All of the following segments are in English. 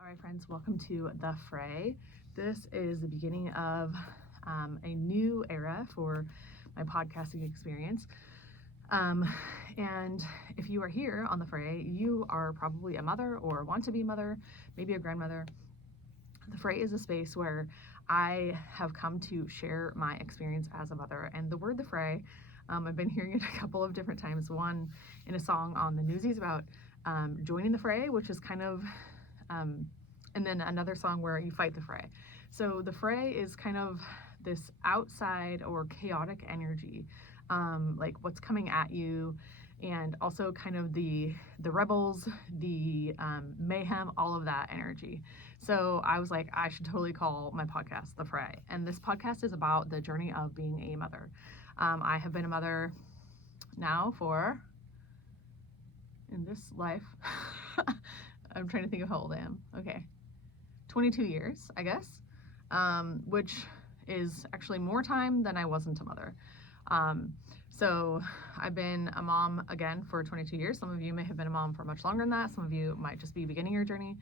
All right, friends, welcome to The Fray. This is the beginning of a new era for my podcasting experience. And if you are here on The Fray, you are probably a mother or want to be a mother, maybe a grandmother. The Fray is a space where I have come to share my experience as a mother. And the word The Fray, I've been hearing it a couple of different times. One in a song on the Newsies about joining the fray, which is kind of and then another song where you fight the fray. So the fray is kind of this outside or chaotic energy, like what's coming at you, and also kind of the rebels, the mayhem, all of that energy. So I was like, I should totally call my podcast The Fray. And this podcast is about the journey of being a mother. I have been a mother now for, in this life, I'm trying to think of how old I am. Okay. 22 years, I guess, which is actually more time than I wasn't a mother. So I've been a mom again for 22 years. Some of you may have been a mom for much longer than that. Some of you might just be beginning your journey.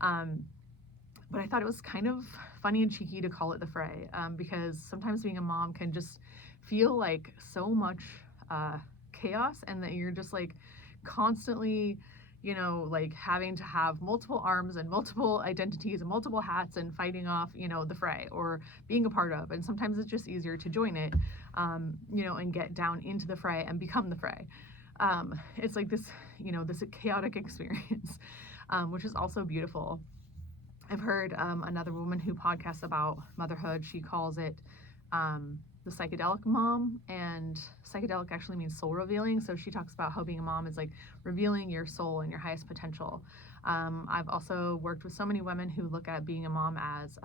But I thought it was kind of funny and cheeky to call it The Fray, because sometimes being a mom can just feel like so much chaos, and that you're just like constantly, like having to have multiple arms and multiple identities and multiple hats and fighting off, the fray or being a part of. And sometimes it's just easier to join it, and get down into the fray and become the fray. It's like this, this chaotic experience, which is also beautiful. I've heard another woman who podcasts about motherhood. She calls it the psychedelic mom, and psychedelic actually means soul revealing. So she talks about how being a mom is like revealing your soul and your highest potential. I've also worked with so many women who look at being a mom as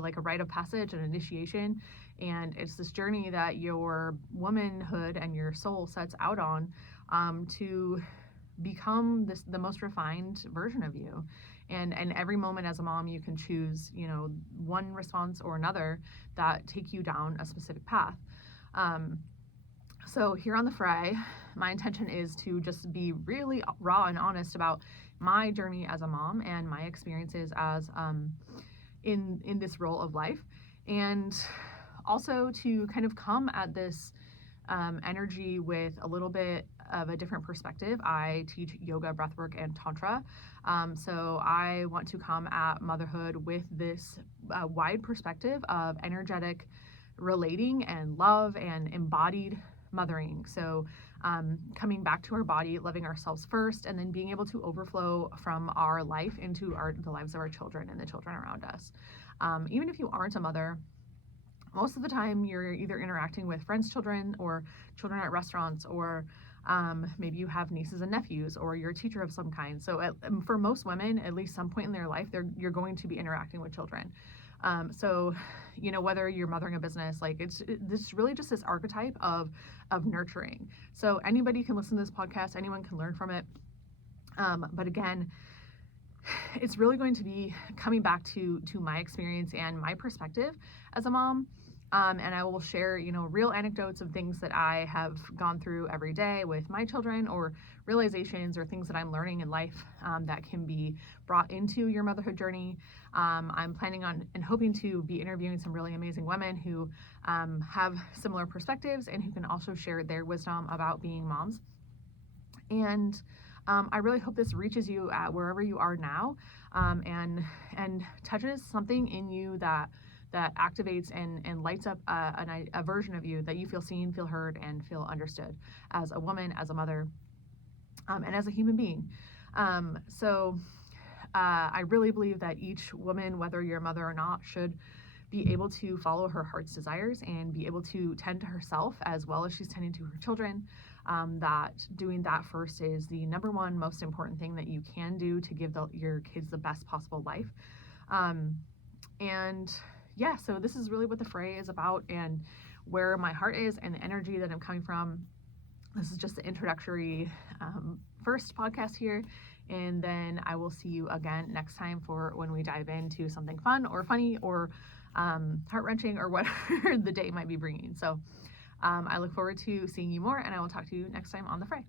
like a rite of passage, an initiation, and it's this journey that your womanhood and your soul sets out on to become the most refined version of you. And every moment as a mom, you can choose, one response or another that take you down a specific path. So here on The Fray, my intention is to just be really raw and honest about my journey as a mom and my experiences as in this role of life, and also to kind of come at this energy with a little bit of a different perspective. I teach yoga, breathwork, and tantra. So I want to come at motherhood with this wide perspective of energetic relating and love and embodied mothering. So coming back to our body, loving ourselves first, and then being able to overflow from our life into the lives of our children and the children around us. Even if you aren't a mother, most of the time you're either interacting with friends' children or children at restaurants, or maybe you have nieces and nephews, or you're a teacher of some kind. So for most women, at least some point in their life, you're going to be interacting with children. So, whether you're mothering a business, like this really just this archetype of nurturing. So anybody can listen to this podcast, anyone can learn from it. But again, it's really going to be coming back to my experience and my perspective as a mom. And I will share, real anecdotes of things that I have gone through every day with my children, or realizations or things that I'm learning in life that can be brought into your motherhood journey. I'm planning on and hoping to be interviewing some really amazing women who have similar perspectives and who can also share their wisdom about being moms. And I really hope this reaches you at wherever you are now, and touches something in you that activates and lights up a version of you that you feel seen, feel heard, and feel understood as a woman, as a mother, and as a human being. So I really believe that each woman, whether you're a mother or not, should be able to follow her heart's desires and be able to tend to herself as well as she's tending to her children. That doing that first is the number one most important thing that you can do to give your kids the best possible life. And yeah, so this is really what The Fray is about, and where my heart is and the energy that I'm coming from. This is just the introductory first podcast here, and then I will see you again next time for when we dive into something fun or funny or heart-wrenching or whatever the day might be bringing. So I look forward to seeing you more, and I will talk to you next time on The Fray.